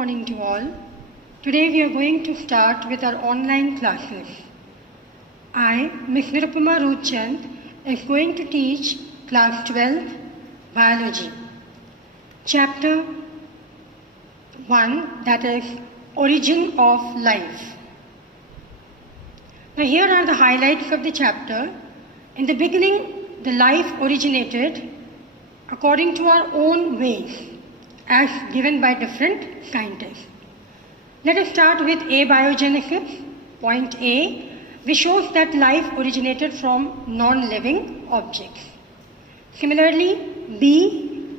morning to all. Today we are going to start with our online classes. I, Ms. Nirupama Rootchand, is going to teach class 12 biology. Chapter 1, that is origin of life. Now here are the highlights of the chapter. In the beginning, the life originated according to our own ways, as given by different scientists. Let us start with abiogenesis, point A, which shows that life originated from non-living objects. Similarly, B,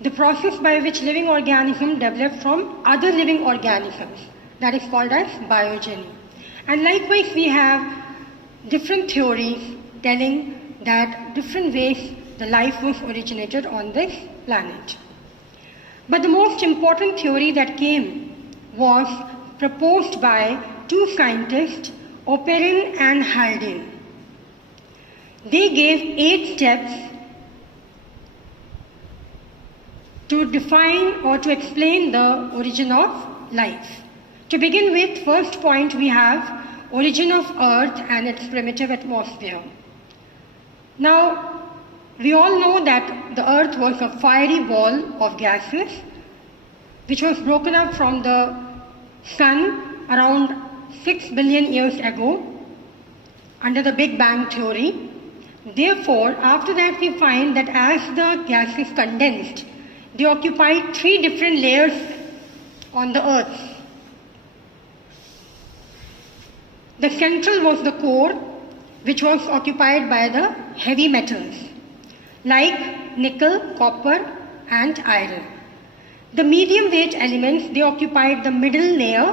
the process by which living organisms develop from other living organisms, that is called as biogeny. And likewise, we have different theories telling that different ways the life was originated on this planet. But the most important theory that came was proposed by two scientists, Oparin and Haldane. They gave 8 steps to define or to explain the origin of life. To begin with, first point we have origin of Earth and its primitive atmosphere. Now, we all know that the Earth was a fiery ball of gases which was broken up from the Sun around 6 billion years ago under the Big Bang theory. Therefore, after that we find that as the gases condensed, they occupied 3 different layers on the Earth. The central was the core, which was occupied by the heavy metals like nickel, copper and iron. The medium weight elements, they occupied the middle layer,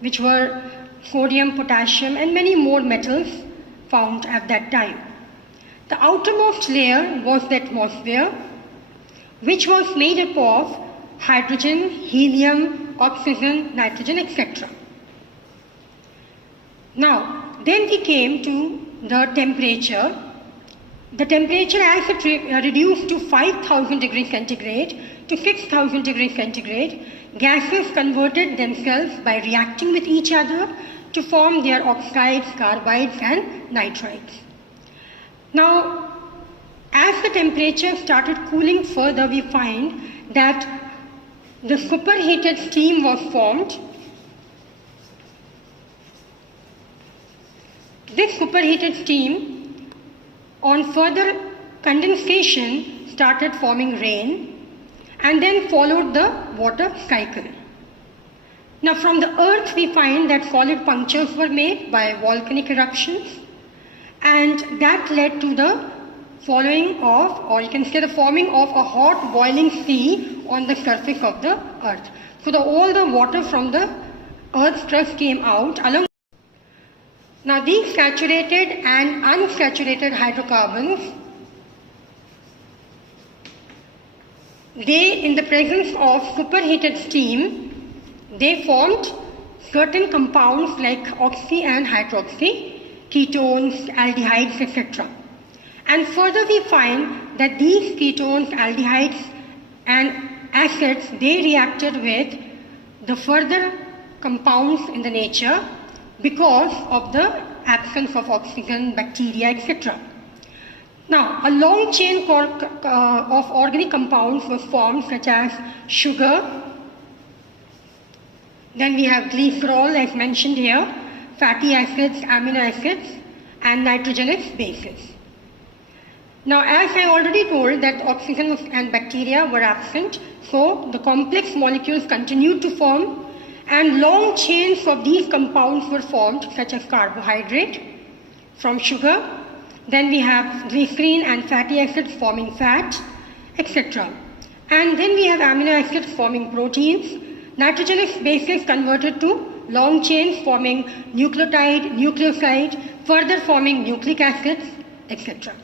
which were sodium, potassium and many more metals found at that time. The outermost layer was the atmosphere, which was made up of hydrogen, helium, oxygen, nitrogen, etc. Now, then we came to the temperature. The temperature as it reduced to 5000 degrees centigrade to 6000 degrees centigrade, gases converted themselves by reacting with each other to form their oxides, carbides and nitrides. Now, as the temperature started cooling further, we find that the superheated steam was formed. This superheated steam, on further condensation, started forming rain and then followed the water cycle. Now from the earth we find that solid punctures were made by volcanic eruptions, and that led to the following of, or you can say the forming of a hot boiling sea on the surface of the earth. So all the water from the earth's crust came out along. Now these saturated and unsaturated hydrocarbons, they, in the presence of superheated steam, they formed certain compounds like oxy and hydroxy, ketones, aldehydes, etc. And further we find that these ketones, aldehydes and acids, they reacted with the further compounds in the nature because of the absence of oxygen, bacteria, etc. Now, a long chain of organic compounds was formed, such as sugar. Then we have glycerol, as mentioned here, fatty acids, amino acids, and nitrogenous bases. Now, as I already told that oxygen and bacteria were absent, so the complex molecules continued to form, and long chains of these compounds were formed, such as carbohydrate from sugar. Then we have glycerine and fatty acids forming fat, etc. And then we have amino acids forming proteins, nitrogenous bases converted to long chains forming nucleotide, nucleoside, further forming nucleic acids, etc.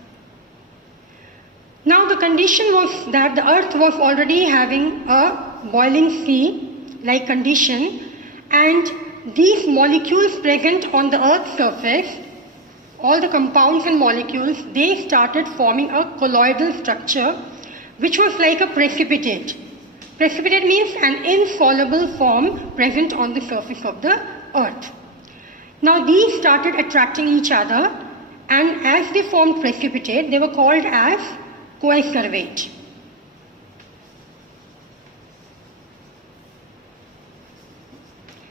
Now the condition was that the earth was already having a boiling sea-like condition, and these molecules present on the earth's surface, all the compounds and molecules, they started forming a colloidal structure which was like a precipitate. Precipitate means an insoluble form present on the surface of the earth. Now these started attracting each other, and as they formed precipitate, they were called as coacervate.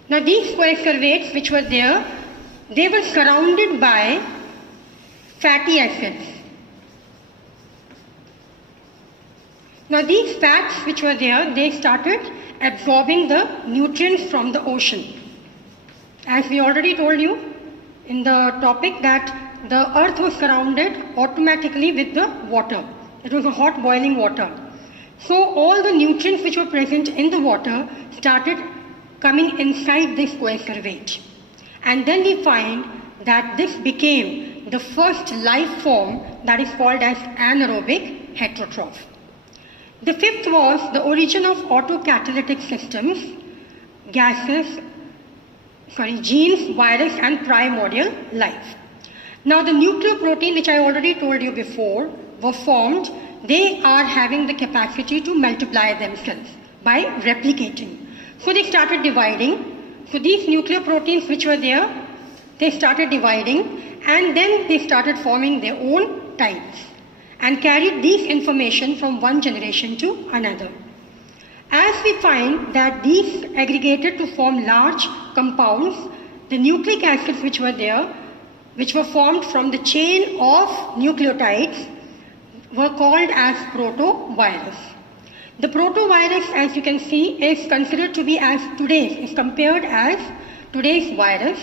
Now these coacervates which were there, they were surrounded by fatty acids. Now these fats which were there, they started absorbing the nutrients from the ocean. As we already told you in the topic that the earth was surrounded automatically with the water. It was a hot boiling water. So all the nutrients which were present in the water started coming inside this coacervate. And then we find that this became the first life form that is called as anaerobic heterotroph. The fifth was the origin of autocatalytic systems, genes, virus and primordial life. Now the nucleoprotein which I already told you before were formed, they are having the capacity to multiply themselves by replicating. So they started dividing. So these nucleoproteins which were there, they started dividing and then they started forming their own types and carried these information from one generation to another. As we find that these aggregated to form large compounds, the nucleic acids which were there, which were formed from the chain of nucleotides, were called as protovirus. The protovirus, as you can see, is considered to be as today's, is compared as today's virus,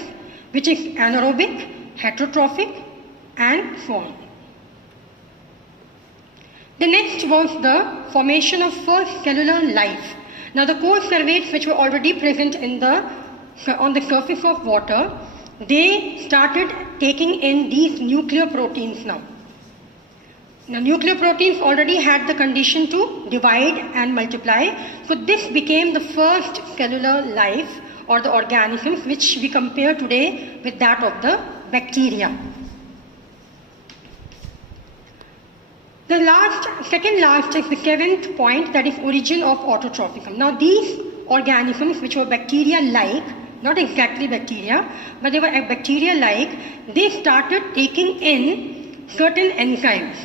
which is anaerobic, heterotrophic, and so on. The next was the formation of first cellular life. Now the coacervates which were already present on the surface of water, they started taking in these nucleoproteins now. Now nucleoproteins already had the condition to divide and multiply. So this became the first cellular life or the organisms which we compare today with that of the bacteria. The second last is the seventh point, that is origin of autotrophism. Now these organisms which were bacteria-like, not exactly bacteria, but they were bacteria-like, they started taking in certain enzymes.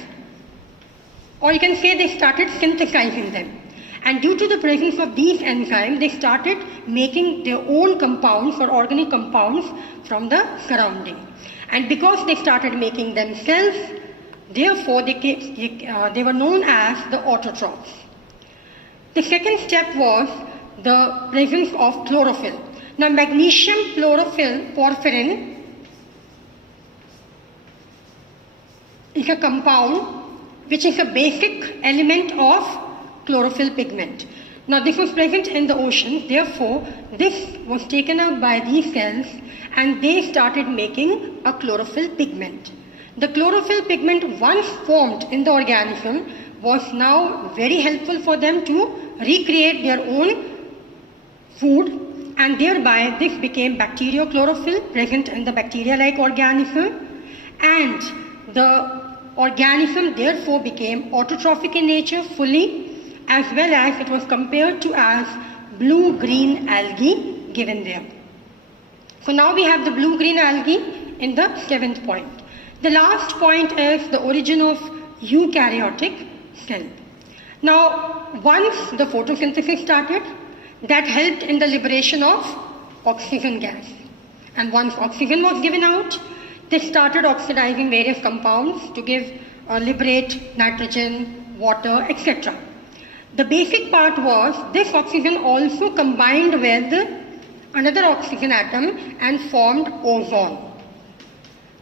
Or you can say they started synthesizing them. And due to the presence of these enzymes, they started making their own compounds or organic compounds from the surrounding. And because they started making themselves, therefore, they were known as the autotrophs. The second step was the presence of chlorophyll. Now, magnesium chlorophyll porphyrin is a compound which is a basic element of chlorophyll pigment. Now, this was present in the ocean. Therefore, this was taken up by these cells and they started making a chlorophyll pigment. The chlorophyll pigment, once formed in the organism, was now very helpful for them to recreate their own food, and thereby this became bacteriochlorophyll present in the bacteria-like organism, and the organism therefore became autotrophic in nature fully, as well as it was compared to as blue-green algae given there. So now we have the blue-green algae in the seventh point. The last point is the origin of eukaryotic cell. Now, once the photosynthesis started, that helped in the liberation of oxygen gas. And once oxygen was given out, they started oxidizing various compounds to liberate nitrogen, water, etc. The basic part was this oxygen also combined with another oxygen atom and formed ozone.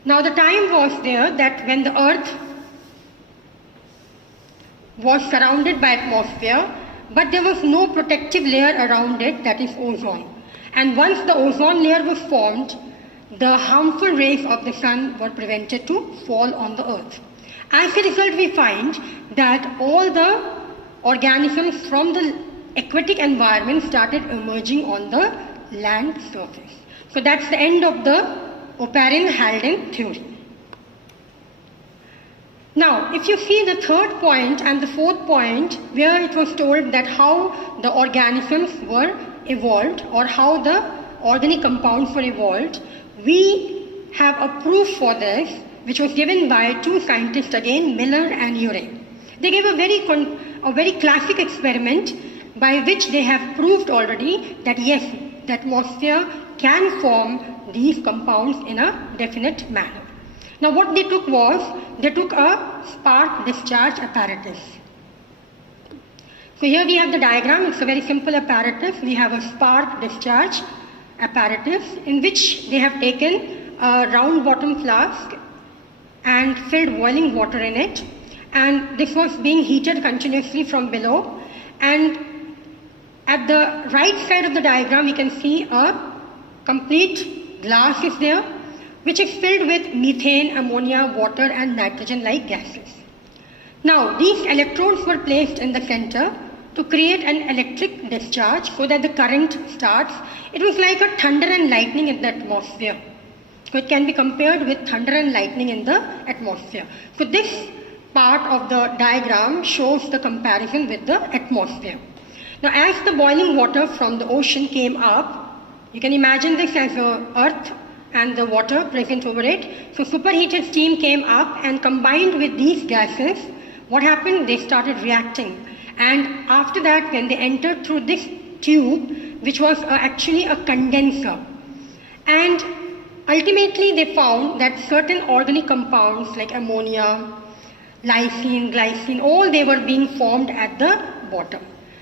Now the time was there that when the earth was surrounded by atmosphere, but there was no protective layer around it, that is ozone. And once the ozone layer was formed, the harmful rays of the sun were prevented to fall on the earth. As a result, we find that all the organisms from the aquatic environment started emerging on the land surface. So that's the end of the Oparin-Haldane theory. Now, if you see the third point and the fourth point, where it was told that how the organisms were evolved or how the organic compounds were evolved, we have a proof for this, which was given by two scientists again, Miller and Urey. They gave a very classic experiment by which they have proved already that yes, the atmosphere can form these compounds in a definite manner. Now what they took was, they took a spark discharge apparatus. So here we have the diagram. It's a very simple apparatus. We have a spark discharge apparatus in which they have taken a round bottom flask and filled boiling water in it, and this was being heated continuously from below. And at the right side of the diagram we can see a complete glass is there, which is filled with methane, ammonia, water and nitrogen like gases. Now these electrodes were placed in the center to create an electric discharge so that the current starts. It was like a thunder and lightning in the atmosphere. So it can be compared with thunder and lightning in the atmosphere. So this part of the diagram shows the comparison with the atmosphere. Now as the boiling water from the ocean came up, you can imagine this as the earth and the water present over it. So superheated steam came up and combined with these gases, what happened? They started reacting. And after that, when they entered through this tube, which was actually a condenser, and ultimately they found that certain organic compounds like ammonia, lysine, glycine, all they were being formed at the bottom.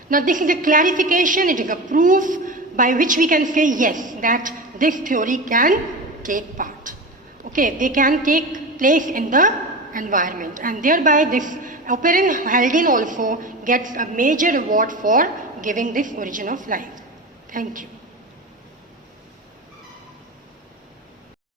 Now this is a clarification, it is a proof by which we can say yes, that this theory can take part. Okay, they can take place in the environment, and thereby this Operin Haldane also gets a major award for giving this origin of life. Thank you.